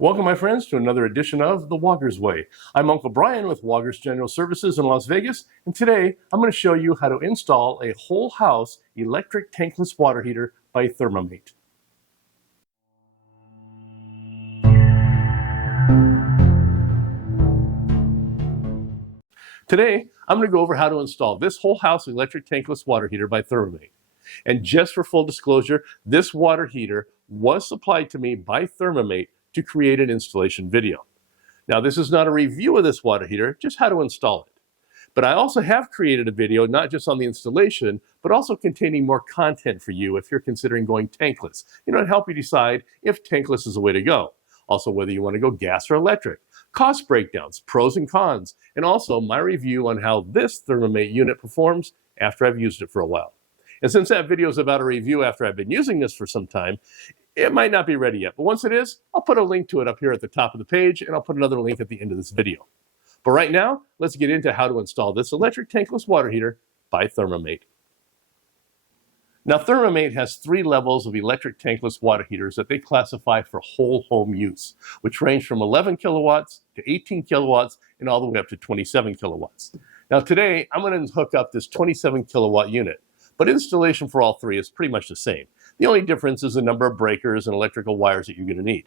Welcome, my friends, to another edition of The Wogger's Way. I'm Uncle Brian with Wogger's General Services in Las Vegas, and today I'm going to show you how to install a whole house electric tankless water heater by Thermomate. Today, I'm going to go over how to install this whole house electric tankless water heater by Thermomate. And just for full disclosure, this water heater was supplied to me by Thermomate to create an installation video. Now, this is not a review of this water heater, just how to install it. But I also have created a video not just on the installation, but also containing more content for you if you're considering going tankless. To help you decide if tankless is the way to go. Also, whether you want to go gas or electric, cost breakdowns, pros and cons, and also my review on how this Thermomate unit performs after I've used it for a while. And since that video is about a review after I've been using this for some time, it might not be ready yet. But once it is, I'll put a link to it up here at the top of the page, and I'll put another link at the end of this video. But right now, let's get into how to install this electric tankless water heater by Thermomate. Now, Thermomate has 3 levels of electric tankless water heaters that they classify for whole home use, which range from 11 kilowatts to 18 kilowatts and all the way up to 27 kilowatts. Now, today, I'm going to hook up this 27 kilowatt unit, but installation for all 3 is pretty much the same. The only difference is the number of breakers and electrical wires that you're going to need.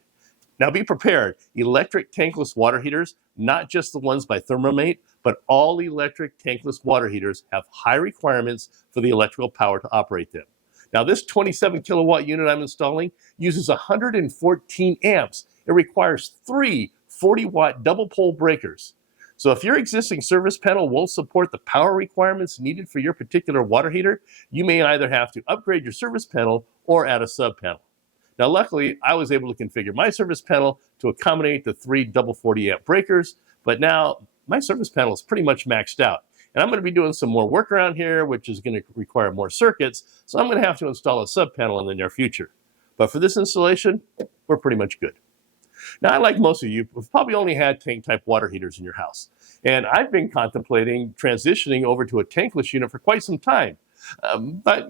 Now be prepared, electric tankless water heaters, not just the ones by Thermomate, but all electric tankless water heaters have high requirements for the electrical power to operate them. Now this 27 kilowatt unit I'm installing uses 114 amps. It requires 3 40-watt double pole breakers. So if your existing service panel won't support the power requirements needed for your particular water heater, you may either have to upgrade your service panel or add a sub panel. Now luckily, I was able to configure my service panel to accommodate the 3 double 40 amp breakers, but now my service panel is pretty much maxed out. And I'm going to be doing some more work around here, which is going to require more circuits, so I'm going to have to install a sub panel in the near future. But for this installation, we're pretty much good. Now, like most of you, we've probably only had tank-type water heaters in your house. And I've been contemplating transitioning over to a tankless unit for quite some time. But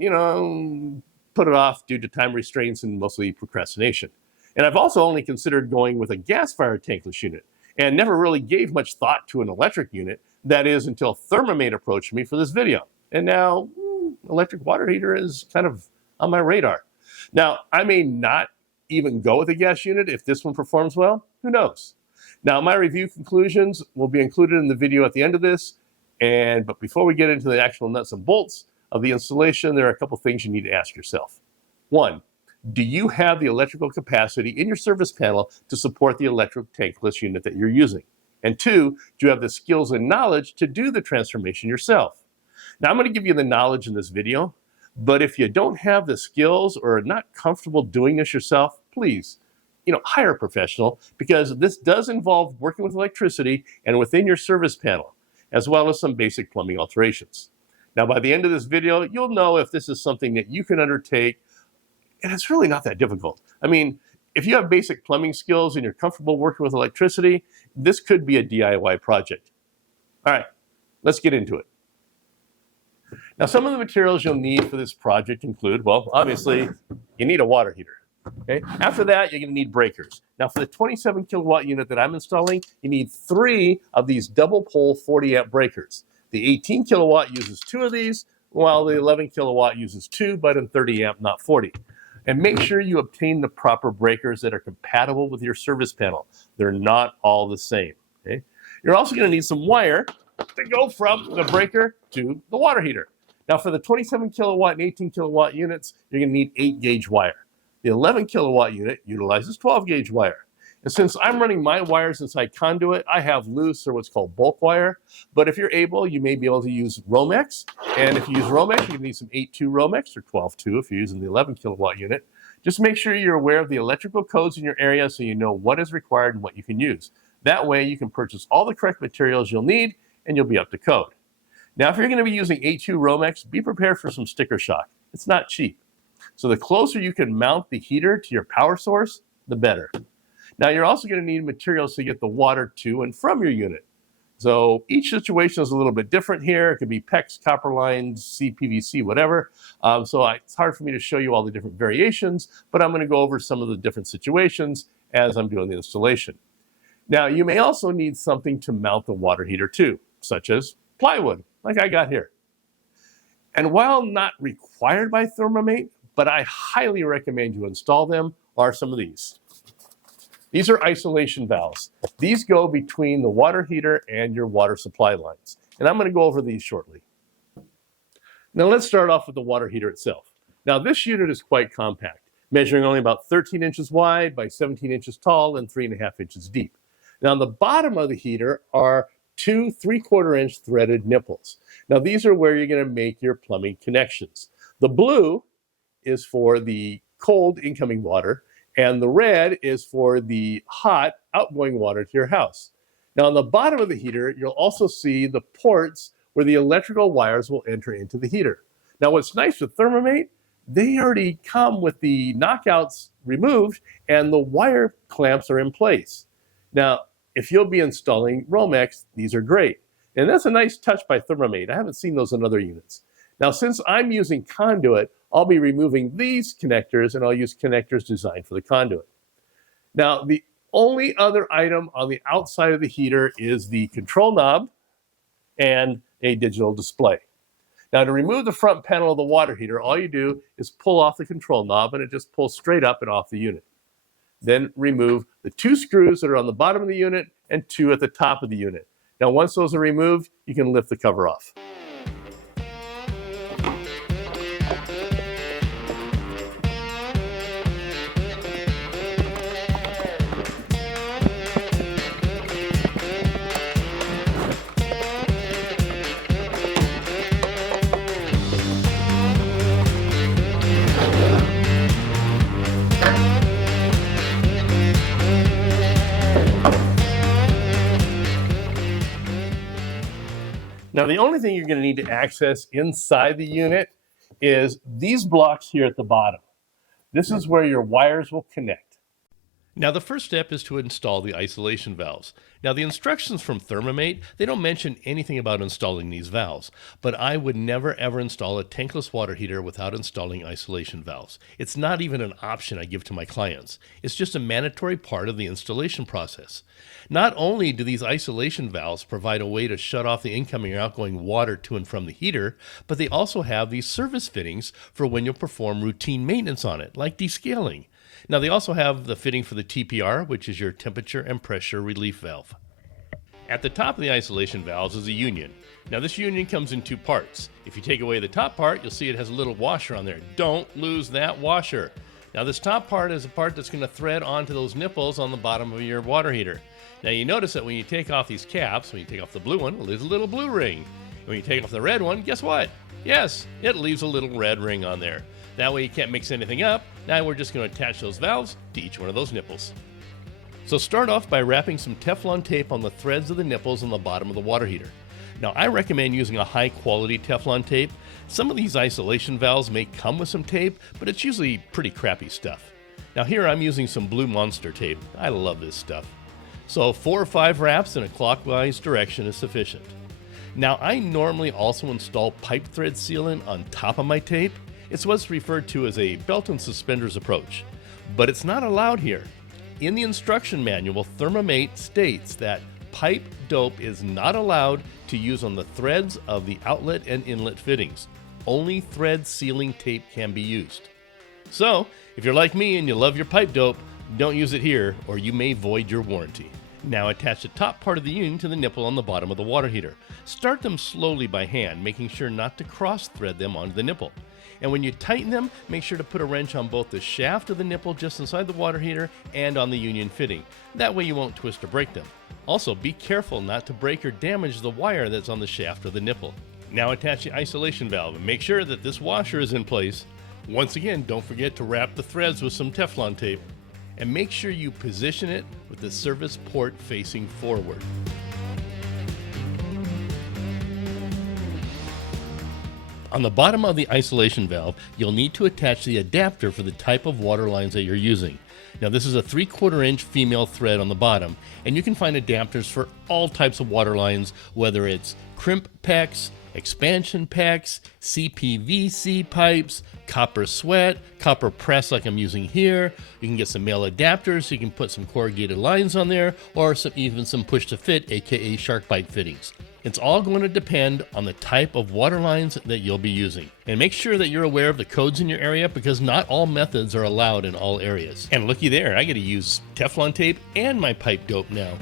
put it off due to time restraints and mostly procrastination. And I've also only considered going with a gas-fired tankless unit and never really gave much thought to an electric unit. That is until Thermomate approached me for this video. And now, electric water heater is kind of on my radar. Now, I may not even go with a gas unit if this one performs well. Who knows? Now, my review conclusions will be included in the video at the end of this. But before we get into the actual nuts and bolts of the installation, there are a couple things you need to ask yourself. 1, do you have the electrical capacity in your service panel to support the electric tankless unit that you're using? And 2, do you have the skills and knowledge to do the transformation yourself? Now, I'm going to give you the knowledge in this video, but if you don't have the skills or are not comfortable doing this yourself, please, hire a professional, because this does involve working with electricity and within your service panel, as well as some basic plumbing alterations. Now, by the end of this video, you'll know if this is something that you can undertake, and it's really not that difficult. I mean, if you have basic plumbing skills and you're comfortable working with electricity, this could be a DIY project. All right, let's get into it. Now, some of the materials you'll need for this project include, well, obviously, you need a water heater. Okay. After that, you're going to need breakers. Now, for the 27 kilowatt unit that I'm installing, you need 3 of these double pole 40 amp breakers. The 18 kilowatt uses 2 of these, while the 11 kilowatt uses 2, but in 30 amp, not 40. And make sure you obtain the proper breakers that are compatible with your service panel. They're not all the same. Okay. You're also going to need some wire to go from the breaker to the water heater. Now, for the 27 kilowatt and 18 kilowatt units, you're going to need 8 gauge wire. The 11 kilowatt unit utilizes 12 gauge wire. And since I'm running my wires inside conduit, I have loose or what's called bulk wire. But if you're able, you may be able to use Romex. And if you use Romex, you need some 8-2 Romex or 12-2 if you're using the 11 kilowatt unit. Just make sure you're aware of the electrical codes in your area so you know what is required and what you can use. That way you can purchase all the correct materials you'll need and you'll be up to code. Now, if you're going to be using 8-2 Romex, be prepared for some sticker shock. It's not cheap. So the closer you can mount the heater to your power source, the better. Now, you're also going to need materials to get the water to and from your unit. So each situation is a little bit different here. It could be PEX, copper lines, CPVC, whatever. It's hard for me to show you all the different variations, but I'm going to go over some of the different situations as I'm doing the installation. Now, you may also need something to mount the water heater to, such as plywood, like I got here. And while not required by Thermomate, but I highly recommend you install them, are some of these. These are isolation valves. These go between the water heater and your water supply lines. And I'm going to go over these shortly. Now let's start off with the water heater itself. Now this unit is quite compact, measuring only about 13 inches wide by 17 inches tall and 3.5 inches deep. Now on the bottom of the heater are two 3/4 inch threaded nipples. Now these are where you're going to make your plumbing connections. The blue is for the cold incoming water, and the red is for the hot outgoing water to your house. Now on the bottom of the heater, you'll also see the ports where the electrical wires will enter into the heater. Now what's nice with Thermomate, they already come with the knockouts removed and the wire clamps are in place. Now, if you'll be installing Romex, these are great. And that's a nice touch by Thermomate. I haven't seen those in other units. Now, since I'm using conduit, I'll be removing these connectors and I'll use connectors designed for the conduit. Now, the only other item on the outside of the heater is the control knob and a digital display. Now, to remove the front panel of the water heater, all you do is pull off the control knob and it just pulls straight up and off the unit. Then remove the two screws that are on the bottom of the unit and two at the top of the unit. Now, once those are removed, you can lift the cover off. Now, the only thing you're going to need to access inside the unit is these blocks here at the bottom. This is where your wires will connect. Now, the first step is to install the isolation valves. Now, the instructions from Thermomate, they don't mention anything about installing these valves, but I would never ever install a tankless water heater without installing isolation valves. It's not even an option I give to my clients. It's just a mandatory part of the installation process. Not only do these isolation valves provide a way to shut off the incoming or outgoing water to and from the heater, but they also have these service fittings for when you'll perform routine maintenance on it, like descaling. Now, they also have the fitting for the TPR, which is your temperature and pressure relief valve. At the top of the isolation valves is a union. Now, this union comes in two parts. If you take away the top part, you'll see it has a little washer on there. Don't lose that washer. Now, this top part is a part that's going to thread onto those nipples on the bottom of your water heater. Now, you notice that when you take off these caps, when you take off the blue one, well, there's a little blue ring. And when you take off the red one, guess what? Yes, it leaves a little red ring on there. That way you can't mix anything up. Now we're just going to attach those valves to each one of those nipples. So start off by wrapping some Teflon tape on the threads of the nipples on the bottom of the water heater. Now, I recommend using a high quality Teflon tape. Some of these isolation valves may come with some tape, but it's usually pretty crappy stuff. Now here I'm using some Blue Monster tape. I love this stuff. So 4 or 5 wraps in a clockwise direction is sufficient. Now, I normally also install pipe thread sealant on top of my tape. It's what's referred to as a belt and suspenders approach, but it's not allowed here. In the instruction manual, Thermomate states that pipe dope is not allowed to use on the threads of the outlet and inlet fittings. Only thread sealing tape can be used. So, if you're like me and you love your pipe dope, don't use it here or you may void your warranty. Now attach the top part of the union to the nipple on the bottom of the water heater. Start them slowly by hand, making sure not to cross thread them onto the nipple. And when you tighten them, make sure to put a wrench on both the shaft of the nipple just inside the water heater and on the union fitting. That way you won't twist or break them. Also, be careful not to break or damage the wire that's on the shaft of the nipple. Now attach the isolation valve and make sure that this washer is in place. Once again, don't forget to wrap the threads with some Teflon tape. And make sure you position it with the service port facing forward. On the bottom of the isolation valve, you'll need to attach the adapter for the type of water lines that you're using. Now, this is a 3/4 inch female thread on the bottom, and you can find adapters for all types of water lines, whether it's crimp PEX, expansion packs, CPVC pipes, copper sweat, copper press like I'm using here. You can get some male adapters, so you can put some corrugated lines on there, or even some push to fit, aka shark bite fittings. It's all going to depend on the type of water lines that you'll be using. And make sure that you're aware of the codes in your area, because not all methods are allowed in all areas. And looky there, I get to use Teflon tape and my pipe dope now.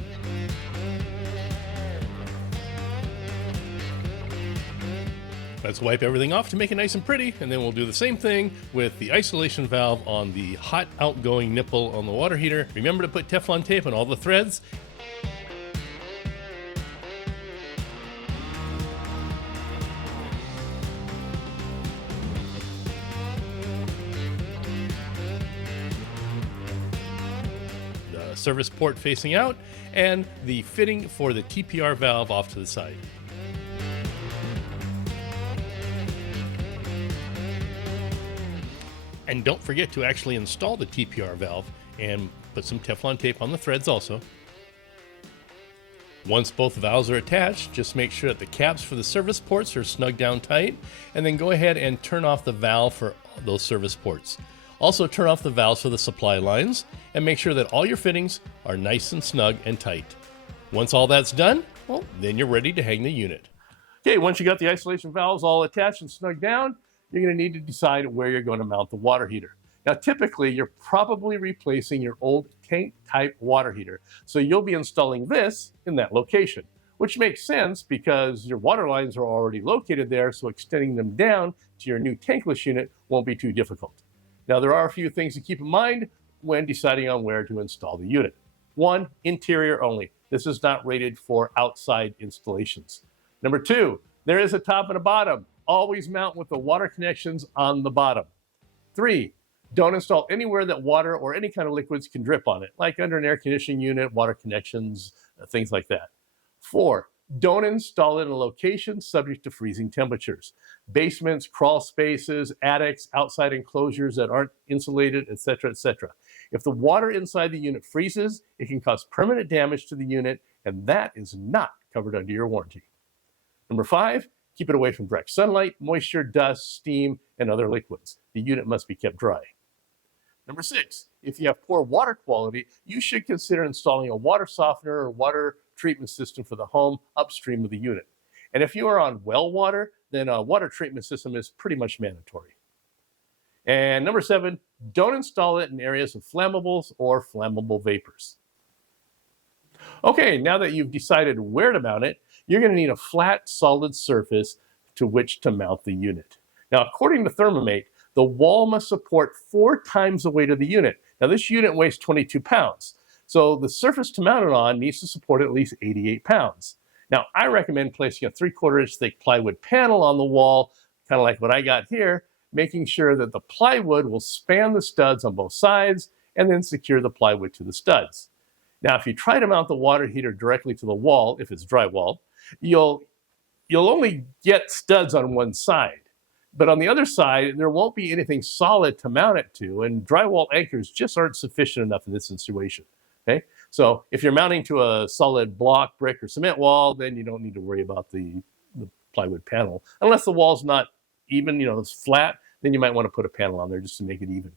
Let's wipe everything off to make it nice and pretty, and then we'll do the same thing with the isolation valve on the hot outgoing nipple on the water heater. Remember to put Teflon tape on all the threads. The service port facing out, and the fitting for the TPR valve off to the side. And don't forget to actually install the TPR valve and put some Teflon tape on the threads also. Once both valves are attached, just make sure that the caps for the service ports are snug down tight, and then go ahead and turn off the valve for those service ports. Also turn off the valves for the supply lines, and make sure that all your fittings are nice and snug and tight. Once all that's done, well, then you're ready to hang the unit. Okay, once you got the isolation valves all attached and snug down, you're going to need to decide where you're going to mount the water heater. Now, typically, you're probably replacing your old tank-type water heater, so you'll be installing this in that location, which makes sense because your water lines are already located there, so extending them down to your new tankless unit won't be too difficult. Now, there are a few things to keep in mind when deciding on where to install the unit. One, interior only. This is not rated for outside installations. Number two, there is a top and a bottom. Always mount with the water connections on the bottom. 3, don't install anywhere that water or any kind of liquids can drip on it, like under an air conditioning unit, water connections, things like that. 4, don't install it in a location subject to freezing temperatures. Basements, crawl spaces, attics, outside enclosures that aren't insulated, etc., etc. If the water inside the unit freezes, it can cause permanent damage to the unit, and that is not covered under your warranty. Number 5, keep it away from direct sunlight, moisture, dust, steam, and other liquids. The unit must be kept dry. Number 6, if you have poor water quality, you should consider installing a water softener or water treatment system for the home upstream of the unit. And if you are on well water, then a water treatment system is pretty much mandatory. And number 7, don't install it in areas of flammables or flammable vapors. Okay, now that you've decided where to mount it, you're going to need a flat, solid surface to which to mount the unit. Now, according to Thermomate, the wall must support 4 times the weight of the unit. Now, this unit weighs 22 pounds, so the surface to mount it on needs to support at least 88 pounds. Now, I recommend placing a 3/4 inch thick plywood panel on the wall, kind of like what I got here, making sure that the plywood will span the studs on both sides and then secure the plywood to the studs. Now, if you try to mount the water heater directly to the wall, if it's drywall, you'll only get studs on one side. But on the other side, there won't be anything solid to mount it to, and drywall anchors just aren't sufficient enough in this situation. Okay? So if you're mounting to a solid block, brick, or cement wall, then you don't need to worry about the plywood panel. Unless the wall's not even, it's flat, then you might want to put a panel on there just to make it even.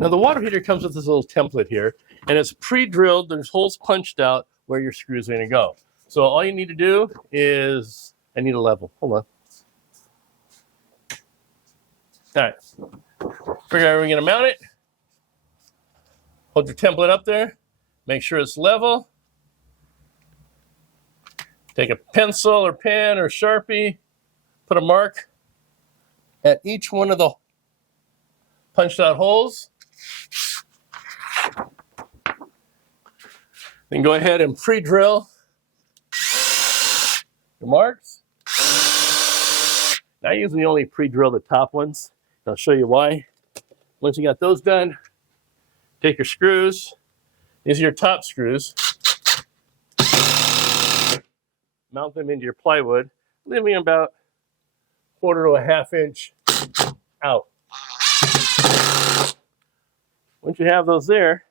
Now, the water heater comes with this little template here, and it's pre-drilled. There's holes punched out where your screws are going to go. So all you need to do is, I need a level. Hold on. All right. Figure out where we're going to mount it. Hold your template up there. Make sure it's level. Take a pencil or pen or Sharpie. Put a mark at each one of the punched out holes. Then go ahead and pre-drill the marks. I usually only pre-drill the top ones. I'll show you why. Once you got those done, take your screws. These are your top screws. Mount them into your plywood, leaving about 1/4 to a 1/2 inch out. Once you have those there,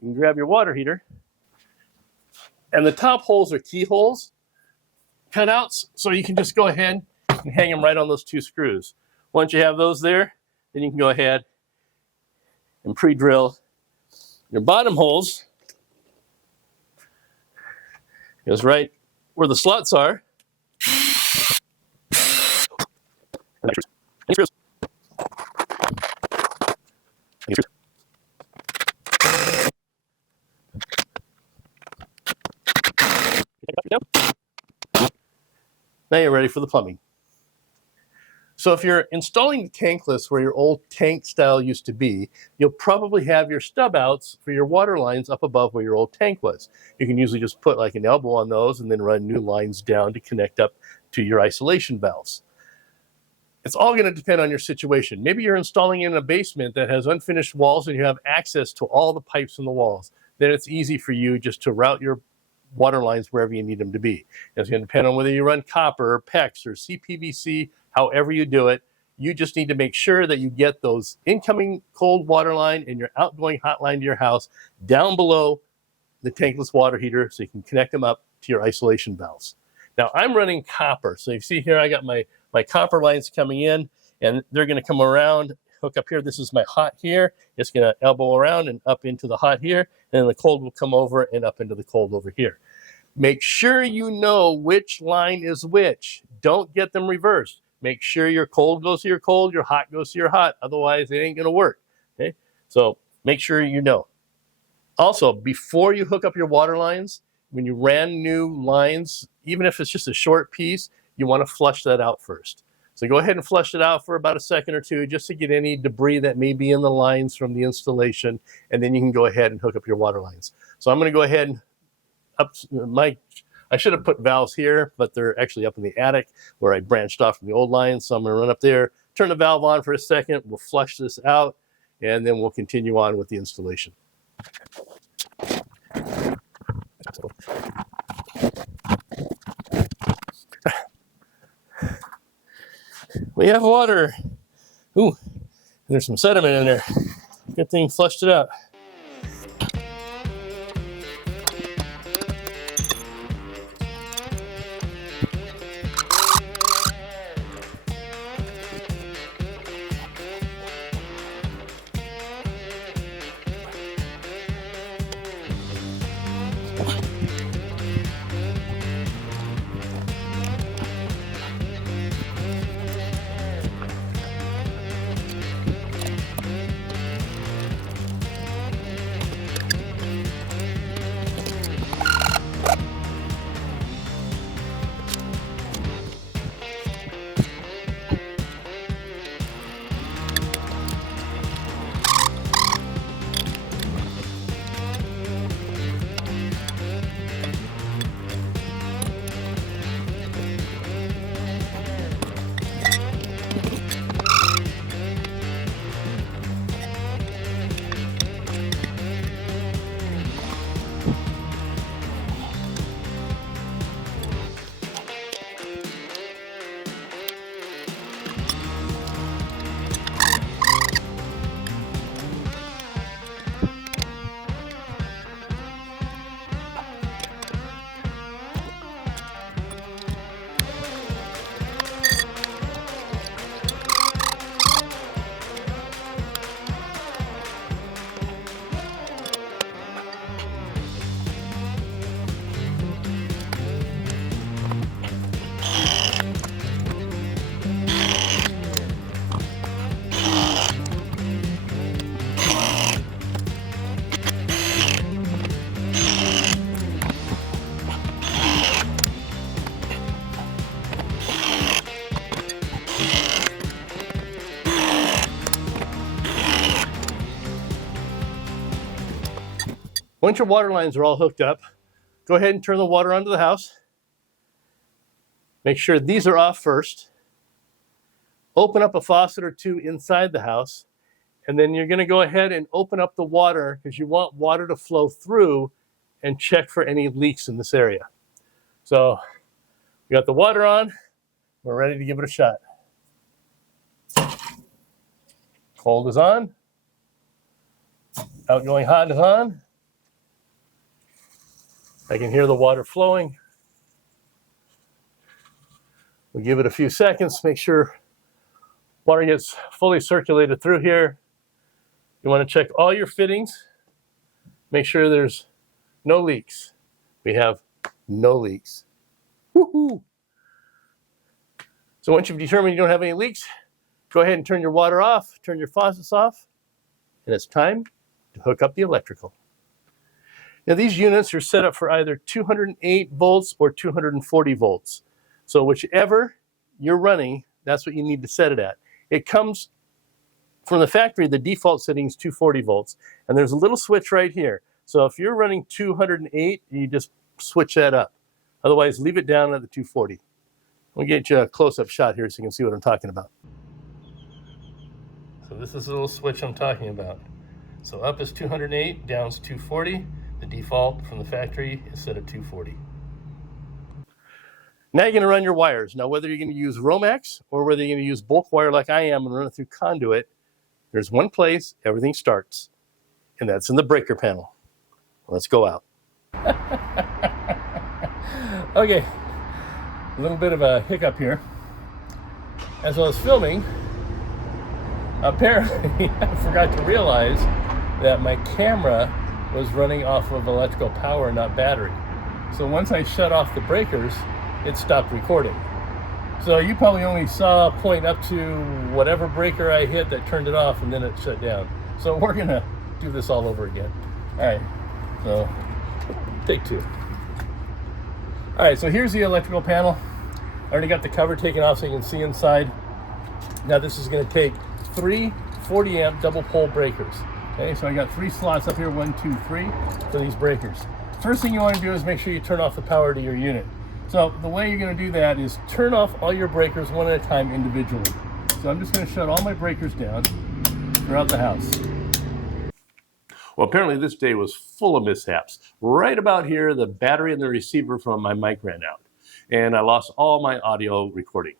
you can grab your water heater. And the top holes are keyholes. cutouts, so you can just go ahead and hang them right on those 2 screws. Once you have those there, then you can go ahead and pre-drill your bottom holes. Goes right where the slots are. Now you're ready for the plumbing. So if you're installing the tankless where your old tank style used to be, you'll probably have your stub outs for your water lines up above where your old tank was. You can usually just put like an elbow on those and then run new lines down to connect up to your isolation valves. It's all going to depend on your situation. Maybe you're installing in a basement that has unfinished walls and you have access to all the pipes in the walls. Then it's easy for you just to route your water lines wherever you need them to be. It's going to depend on whether you run copper or PEX or CPVC, however you do it. You just need to make sure that you get those incoming cold water line and your outgoing hot line to your house down below the tankless water heater so you can connect them up to your isolation valves. Now I'm running copper. So you see here I got my copper lines coming in and they're going to come around, hook up here. This is my hot here. It's going to elbow around and up into the hot here. And then the cold will come over and up into the cold over here. Make sure you know which line is which. Don't get them reversed. Make sure your cold goes to your cold, your hot goes to your hot. Otherwise, it ain't going to work. Okay? So make sure you know. Also, before you hook up your water lines, when you ran new lines, even if it's just a short piece, you want to flush that out first. So go ahead and flush it out for about a second or two just to get any debris that may be in the lines from the installation, and then you can go ahead and hook up your water lines. So I'm going to go ahead and I should have put valves here, but they're actually up in the attic where I branched off from the old lines. So I'm going to run up there, turn the valve on for a second. We'll flush this out, and then we'll continue on with the installation. We have water. Ooh, there's some sediment in there. Good thing flushed it out. Once your water lines are all hooked up, go ahead and turn the water onto the house. Make sure these are off first. Open up a faucet or two inside the house, and then you're going to go ahead and open up the water because you want water to flow through and check for any leaks in this area. So we got the water on. We're ready to give it a shot. Cold is on. Outgoing hot is on. I can hear the water flowing. We'll give it a few seconds, make sure water gets fully circulated through here. You want to check all your fittings. Make sure there's no leaks. We have no leaks. Woohoo! So once you've determined you don't have any leaks, go ahead and turn your water off, turn your faucets off, and it's time to hook up the electrical. Now these units are set up for either 208 volts or 240 volts. So whichever you're running, that's what you need to set it at. It comes from the factory, the default setting is 240 volts, and there's a little switch right here. So if you're running 208, you just switch that up. Otherwise, leave it down at the 240. We'll get you a close-up shot here so you can see what I'm talking about. So this is the little switch I'm talking about. So up is 208, down is 240. The default from the factory is set at 240. Now you're going to run your wires. Now whether you're going to use Romex or whether you're going to use bulk wire like I am and run it through conduit, there's one place everything starts, and that's in the breaker panel. Let's go out. Okay, a little bit of a hiccup here. As I was filming, apparently I forgot to realize that my camera was running off of electrical power, not battery. So once I shut off the breakers, it stopped recording. So you probably only saw a point up to whatever breaker I hit that turned it off, and then it shut down. So we're gonna do this all over again. All right, so take two. All right, so here's the electrical panel. I already got the cover taken off so you can see inside. Now this is gonna take 3 40 amp double pole breakers. Okay, so I got 3 slots up here, 1, 2, 3 for these breakers. First thing you wanna do is make sure you turn off the power to your unit. So the way you're going to do that is turn off all your breakers one at a time individually. So I'm just going to shut all my breakers down throughout the house. Well, apparently this day was full of mishaps. Right about here, the battery and the receiver from my mic ran out, and I lost all my audio recording.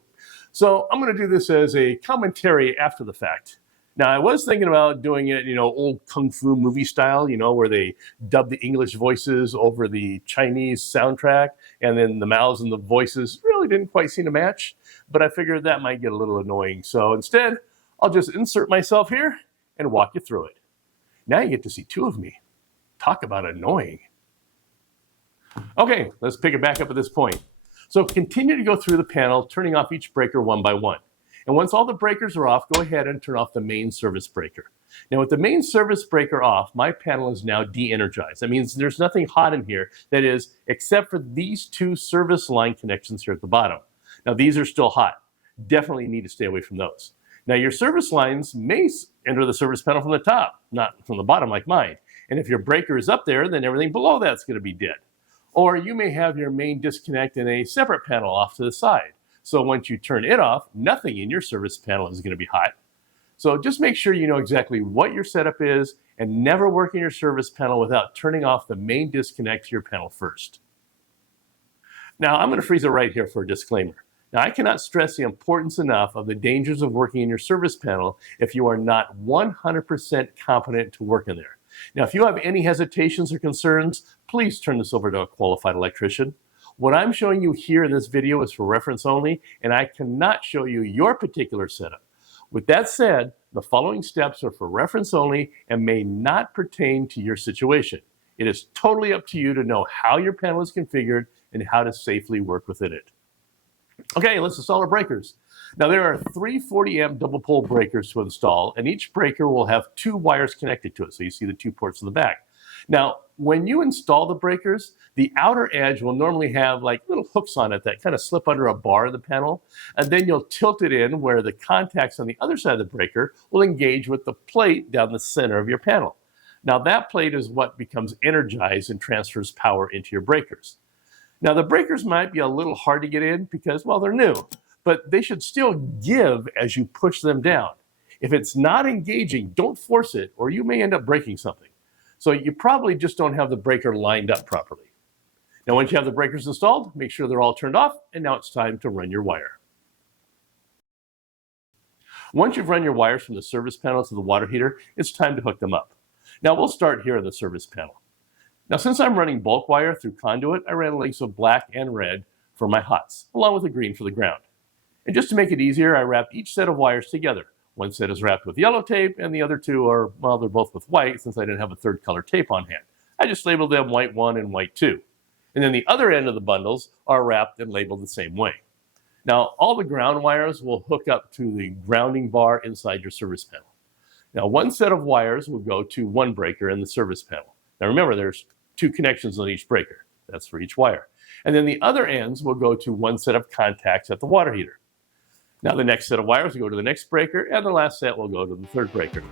So I'm going to do this as a commentary after the fact. Now, I was thinking about doing it, old kung fu movie style, where they dub the English voices over the Chinese soundtrack, and then the mouths and the voices really didn't quite seem to match, but I figured that might get a little annoying. So instead, I'll just insert myself here and walk you through it. Now you get to see 2 of me. Talk about annoying. Okay, let's pick it back up at this point. So continue to go through the panel, turning off each breaker one by one. And once all the breakers are off, go ahead and turn off the main service breaker. Now with the main service breaker off, my panel is now de-energized. That means there's nothing hot in here, that is, except for these 2 service line connections here at the bottom. Now these are still hot. Definitely need to stay away from those. Now your service lines may enter the service panel from the top, not from the bottom like mine. And if your breaker is up there, then everything below that's going to be dead. Or you may have your main disconnect in a separate panel off to the side. So once you turn it off, nothing in your service panel is going to be hot. So just make sure you know exactly what your setup is and never work in your service panel without turning off the main disconnect to your panel first. Now I'm going to freeze it right here for a disclaimer. Now I cannot stress the importance enough of the dangers of working in your service panel if you are not 100% competent to work in there. Now if you have any hesitations or concerns, please turn this over to a qualified electrician. What I'm showing you here in this video is for reference only, and I cannot show you your particular setup. With that said, the following steps are for reference only and may not pertain to your situation. It is totally up to you to know how your panel is configured and how to safely work within it. Okay, let's install our breakers. Now there are 3 40 amp double pole breakers to install, and each breaker will have 2 wires connected to it. So you see the 2 ports in the back. Now, when you install the breakers, the outer edge will normally have like little hooks on it that kind of slip under a bar of the panel, and then you'll tilt it in where the contacts on the other side of the breaker will engage with the plate down the center of your panel. Now that plate is what becomes energized and transfers power into your breakers. Now the breakers might be a little hard to get in because, well, they're new, but they should still give as you push them down. If it's not engaging, don't force it or you may end up breaking something. So you probably just don't have the breaker lined up properly. Now once you have the breakers installed, make sure they're all turned off, and now it's time to run your wire. Once you've run your wires from the service panel to the water heater, it's time to hook them up. Now we'll start here in the service panel. Now since I'm running bulk wire through conduit, I ran links of black and red for my hots, along with a green for the ground. And just to make it easier, I wrapped each set of wires together. One set is wrapped with yellow tape, and the other two are, well, they're both with white since I didn't have a third color tape on hand. I just labeled them white 1 and white 2. And then the other end of the bundles are wrapped and labeled the same way. Now, all the ground wires will hook up to the grounding bar inside your service panel. Now, one set of wires will go to one breaker in the service panel. Now remember, there's 2 connections on each breaker. That's for each wire. And then the other ends will go to one set of contacts at the water heater. Now the next set of wires will go to the next breaker, and the last set will go to the third breaker.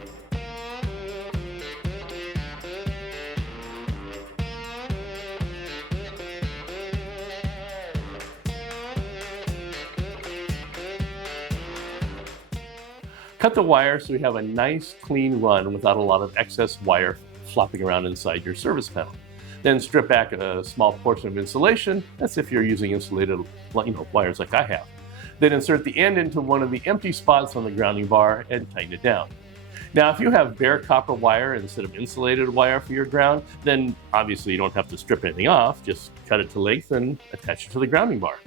Cut the wire so you have a nice clean run without a lot of excess wire flopping around inside your service panel. Then strip back a small portion of insulation. That's if you're using insulated wires like I have. Then insert the end into one of the empty spots on the grounding bar and tighten it down. Now, if you have bare copper wire instead of insulated wire for your ground, then obviously you don't have to strip anything off. Just cut it to length and attach it to the grounding bar.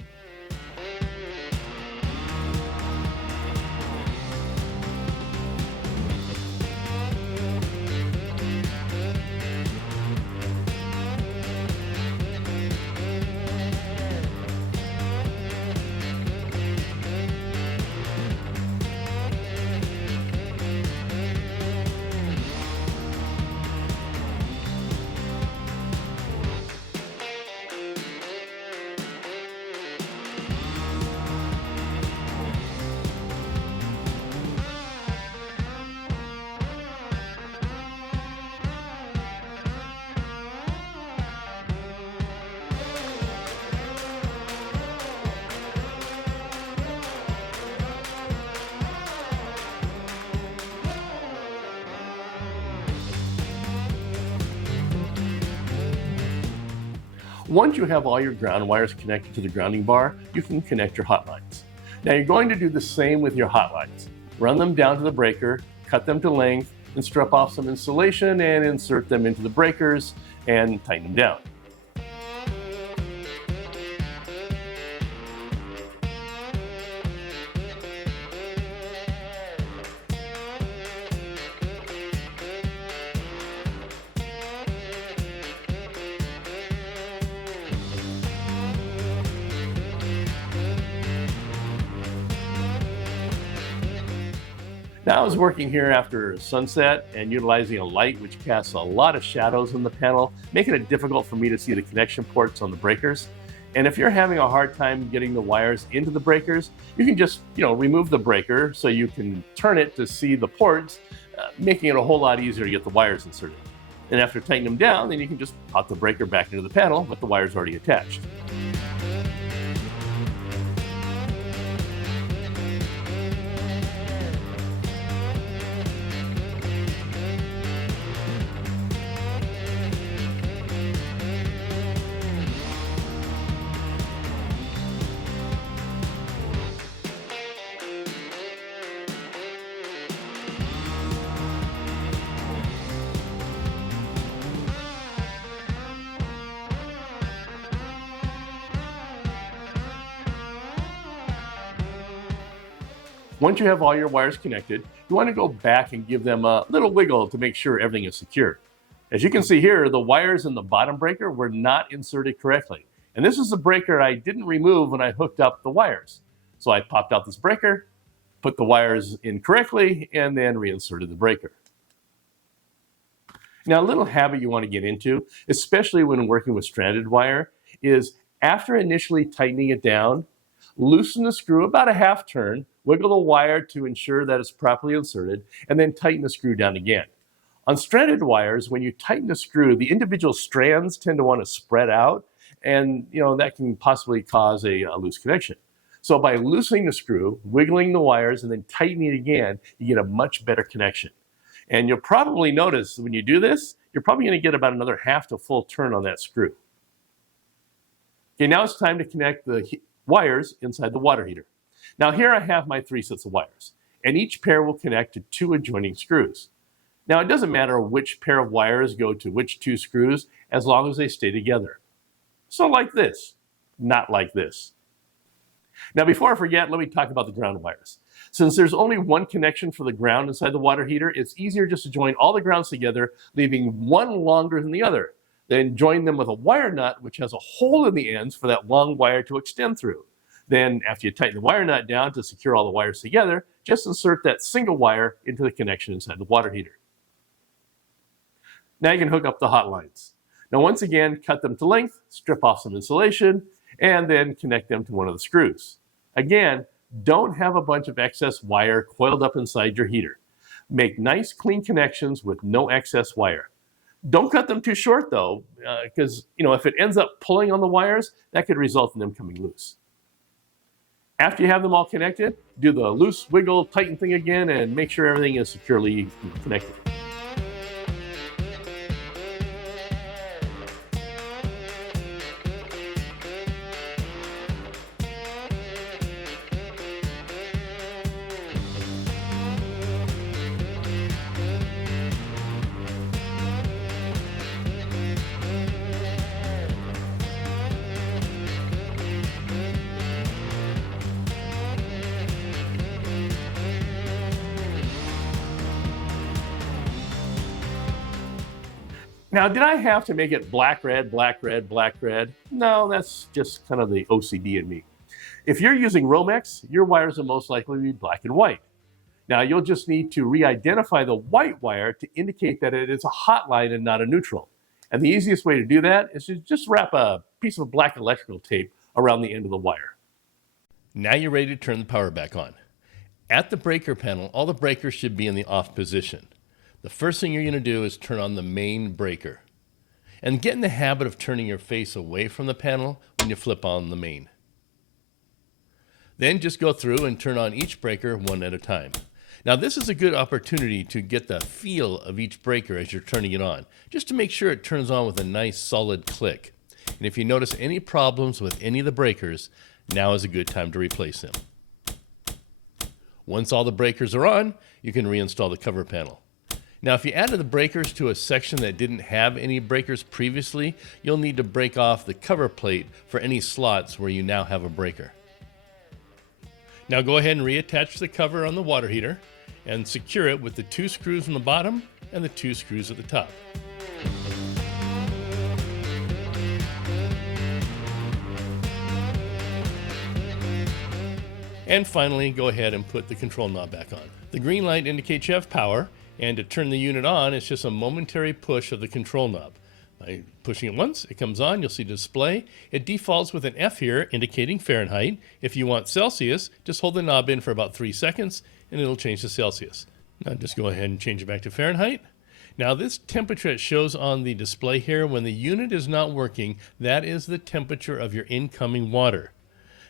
Once you have all your ground wires connected to the grounding bar, you can connect your hot lines. Now you're going to do the same with your hot lines. Run them down to the breaker, cut them to length, and strip off some insulation and insert them into the breakers and tighten them down. Now I was working here after sunset and utilizing a light which casts a lot of shadows on the panel, making it difficult for me to see the connection ports on the breakers. And if you're having a hard time getting the wires into the breakers, you can just, remove the breaker so you can turn it to see the ports, making it a whole lot easier to get the wires inserted. And after tightening them down, then you can just pop the breaker back into the panel with the wires already attached. Once you have all your wires connected, you want to go back and give them a little wiggle to make sure everything is secure. As you can see here, the wires in the bottom breaker were not inserted correctly. And this is the breaker I didn't remove when I hooked up the wires. So I popped out this breaker, put the wires in correctly, and then reinserted the breaker. Now, a little habit you want to get into, especially when working with stranded wire, is after initially tightening it down, loosen the screw about a half turn, wiggle the wire to ensure that it's properly inserted, and then tighten the screw down again. On stranded wires, when you tighten the screw, the individual strands tend to want to spread out, and that can possibly cause a loose connection. So by loosening the screw, wiggling the wires, and then tightening it again, you get a much better connection. And you'll probably notice when you do this, you're probably going to get about another half to full turn on that screw. Okay, now it's time to connect the wires inside the water heater. Now here I have my 3 sets of wires, and each pair will connect to 2 adjoining screws. Now it doesn't matter which pair of wires go to which 2 screws as long as they stay together. So like this, not like this. Now, before I forget, let me talk about the ground wires. Since there's only one connection for the ground inside the water heater, it's easier just to join all the grounds together, leaving one longer than the other. Then join them with a wire nut, which has a hole in the ends for that long wire to extend through. Then, after you tighten the wire nut down to secure all the wires together, just insert that single wire into the connection inside the water heater. Now you can hook up the hot lines. Now, once again, cut them to length, strip off some insulation, and then connect them to one of the screws. Again, don't have a bunch of excess wire coiled up inside your heater. Make nice, clean connections with no excess wire. Don't cut them too short though, because if it ends up pulling on the wires, that could result in them coming loose. After you have them all connected, do the loose, wiggle, tighten thing again, and make sure everything is securely connected. Now, did I have to make it black, red, black, red, black, red? No, that's just kind of the OCD in me. If you're using Romex, your wires will most likely be black and white. Now, you'll just need to re-identify the white wire to indicate that it is a hot line and not a neutral. And the easiest way to do that is to just wrap a piece of black electrical tape around the end of the wire. Now you're ready to turn the power back on. At the breaker panel, all the breakers should be in the off position. The first thing you're going to do is turn on the main breaker. And get in the habit of turning your face away from the panel when you flip on the main. Then just go through and turn on each breaker one at a time. Now this is a good opportunity to get the feel of each breaker as you're turning it on, just to make sure it turns on with a nice solid click. And if you notice any problems with any of the breakers, now is a good time to replace them. Once all the breakers are on, you can reinstall the cover panel. Now, if you added the breakers to a section that didn't have any breakers previously, you'll need to break off the cover plate for any slots where you now have a breaker. Now go ahead and reattach the cover on the water heater and secure it with the 2 screws on the bottom and the 2 screws at the top. And finally, go ahead and put the control knob back on. The green light indicates you have power. And to turn the unit on, it's just a momentary push of the control knob. By pushing it once, it comes on. You'll see the display. It defaults with an F here, indicating Fahrenheit. If you want Celsius, just hold the knob in for about 3 seconds, and it'll change to Celsius. Now just go ahead and change it back to Fahrenheit. Now this temperature it shows on the display here, when the unit is not working, that is the temperature of your incoming water.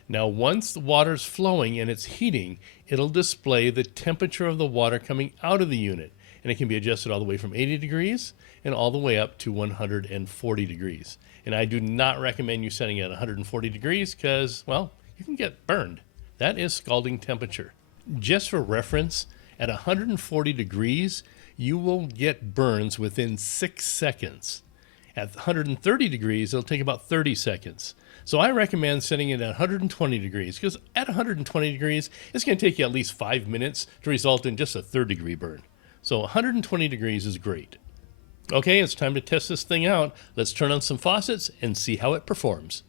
Now once the water's flowing and it's heating, it'll display the temperature of the water coming out of the unit. And it can be adjusted all the way from 80 degrees and all the way up to 140 degrees. And I do not recommend you setting it at 140 degrees because, well, you can get burned. That is scalding temperature. Just for reference, at 140 degrees, you will get burns within 6 seconds. At 130 degrees, it'll take about 30 seconds. So I recommend setting it at 120 degrees because at 120 degrees, it's going to take you at least 5 minutes to result in just a 3rd-degree burn. So 120 degrees is great. Okay, it's time to test this thing out. Let's turn on some faucets and see how it performs.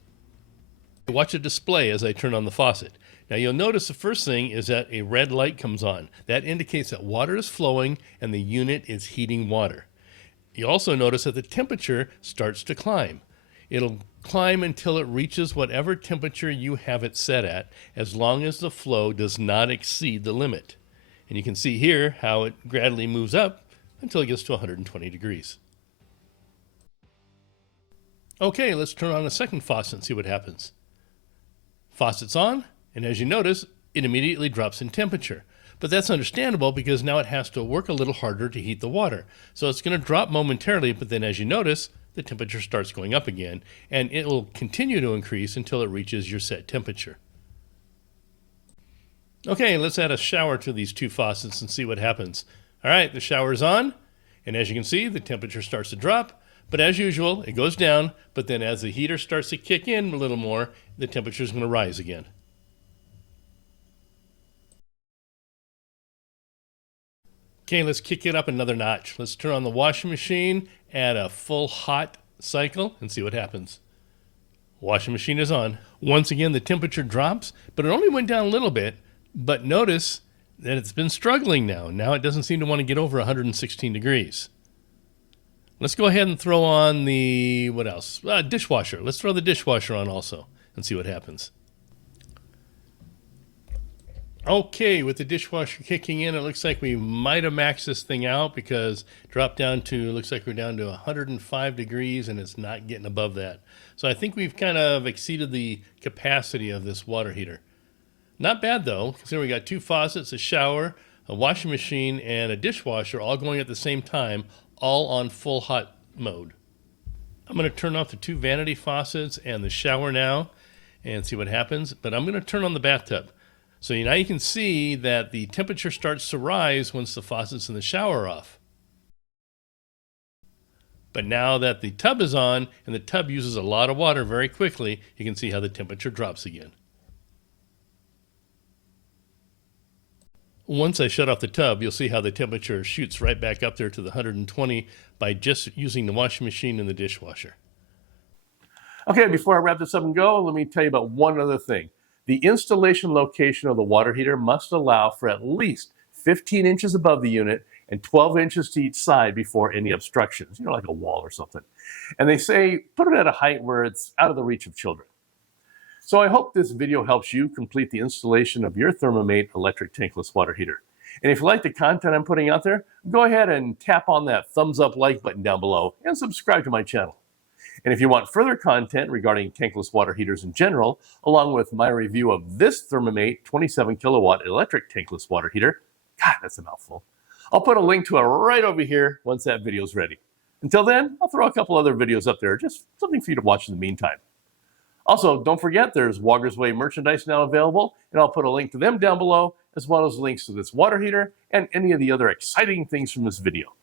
Watch a display as I turn on the faucet. Now you'll notice the first thing is that a red light comes on. That indicates that water is flowing and the unit is heating water. You also notice that the temperature starts to climb. It'll climb until it reaches whatever temperature you have it set at, as long as the flow does not exceed the limit. And you can see here how it gradually moves up until it gets to 120 degrees. Okay, let's turn on a second faucet and see what happens. Faucet's on, and as you notice, it immediately drops in temperature. But that's understandable because now it has to work a little harder to heat the water. So it's going to drop momentarily, but then as you notice, the temperature starts going up again, and it will continue to increase until it reaches your set temperature. Okay, let's add a shower to these 2 faucets and see what happens. All right, the shower's on, and as you can see, the temperature starts to drop, but as usual, it goes down, but then as the heater starts to kick in a little more, the temperature is going to rise again. Okay, let's kick it up another notch. Let's turn on the washing machine at a full hot cycle and see what happens. Washing machine is on. Once again, the temperature drops, but it only went down a little bit. But notice that it's been struggling now. Now it doesn't seem to want to get over 116 degrees. Let's go ahead and throw on the, what else? Dishwasher. Let's throw the dishwasher on also and see what happens. Okay, with the dishwasher kicking in, it looks like we might have maxed this thing out because it dropped down to, looks like we're down to 105 degrees and it's not getting above that. So I think we've kind of exceeded the capacity of this water heater. Not bad though, considering we got two faucets, a shower, a washing machine, and a dishwasher all going at the same time, all on full hot mode. I'm going to turn off the two vanity faucets and the shower now and see what happens, but I'm going to turn on the bathtub. So now you can see that the temperature starts to rise once the faucets in the shower are off. But now that the tub is on and the tub uses a lot of water very quickly, you can see how the temperature drops again. Once I shut off the tub, you'll see how the temperature shoots right back up there to the 120 by just using the washing machine and the dishwasher. Okay, before I wrap this up and go, let me tell you about one other thing. The installation location of the water heater must allow for at least 15 inches above the unit and 12 inches to each side before any obstructions, like a wall or something. And they say put it at a height where it's out of the reach of children. So I hope this video helps you complete the installation of your Thermomate electric tankless water heater. And if you like the content I'm putting out there, go ahead and tap on that thumbs up like button down below and subscribe to my channel. And if you want further content regarding tankless water heaters in general, along with my review of this Thermomate 27 kilowatt electric tankless water heater, God, that's a mouthful, I'll put a link to it right over here once that video is ready. Until then, I'll throw a couple other videos up there, just something for you to watch in the meantime. Also, don't forget there's Walker's Way merchandise now available, and I'll put a link to them down below, as well as links to this water heater and any of the other exciting things from this video.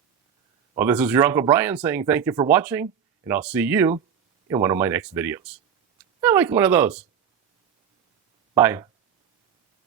Well, this is your Uncle Brian saying thank you for watching, and I'll see you in one of my next videos. I like one of those. Bye.